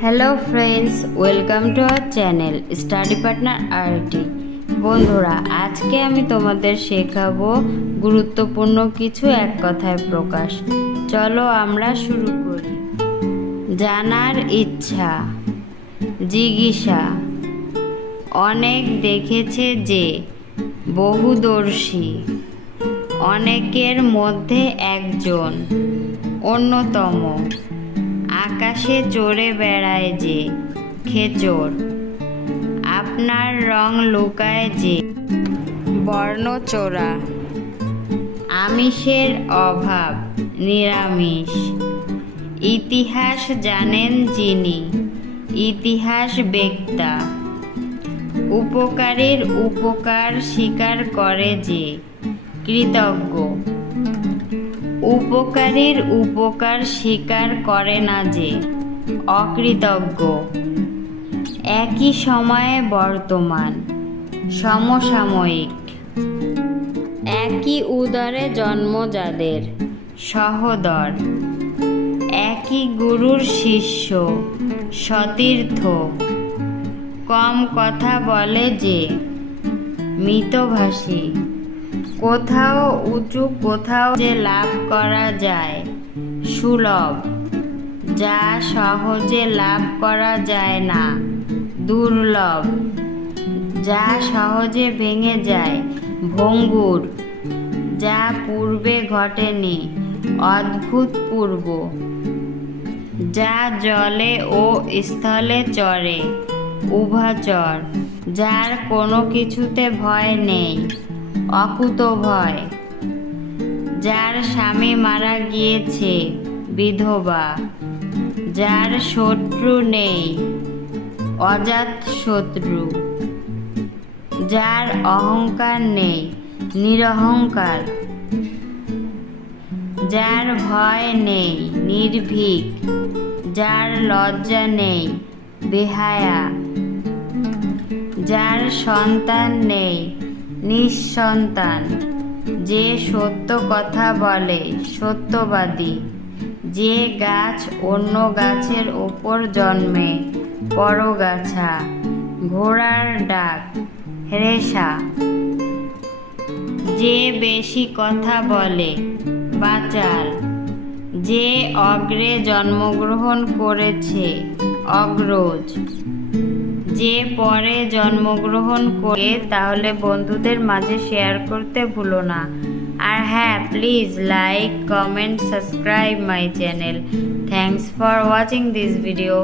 Hello friends welcome to our channel study partner RT বন্ধুরা, আজকে আমি তোমাদের শেখাবো গুরুত্বপূর্ণ কিছু এক কথায় প্রকাশ। চলো আমরা শুরু করি। জানার ইচ্ছা, জিজ্ঞাসা। অনেক দেখেছে যে, বহুদর্শী। অনেকের মধ্যে একজন, অন্যতম। আকাশে চড়ে বেড়ায় যে খেচর আপনার রং লুকায় যে বর্ণচোরা, আমিষের অভাব, নিরামিষ। ইতিহাস জানেন যিনি, ইতিহাস বেক্তা। উপকারের উপকার স্বীকার করে যে কৃতজ্ঞ। উপকারীর উপকার স্বীকার করে না যে, অকৃতজ্ঞ। একই সময়ে বর্তমান, সমসাময়িক। একই উদরে জন্ম যাদের, সহদর। একই গুরুর শিষ্য, সতীর্থ। কম কথা বলে যে, মিতভাষী। কোথাও উঁচু, কোথাও যে লাভ করা যায়, সুলভ। যা সহজে লাভ করা যায় না, দুর্লভ। যা সহজে ভেঙে যায়, ভঙ্গুর। যা পূর্বে ঘটেনি অদ্ভুতপূর্ব যা জলে ও স্থলে চড়ে উভচর যার কোনো কিছুতে ভয় নেই। অকুত ভয়। যার স্বামী মারা গিয়েছে, বিধবা। যার শত্রু নেই, অজাত শত্রু। যার অহংকার নেই, নিরহংকার। যার ভয় নেই, নির্ভীক। যার লজ্জা নেই, বেহায়া। যার সন্তান নেই নিঃসন্তান। যে সত্য কথা বলে, সত্যবাদী। যে গাছ অন্য গাছের ওপর জন্মে, পরগাছা, ঘোড়ার ডাক রেশা যে বেশি কথা বলে, বাচাল। যে অগ্রে জন্মগ্রহণ করেছে, অগ্রজ। যে পরে জন্মগ্রহণ করে তাহলে বন্ধুদের মাঝে শেয়ার করতে ভুলো না। আর হ্যাঁ please like comment subscribe my channel thanks for watching this video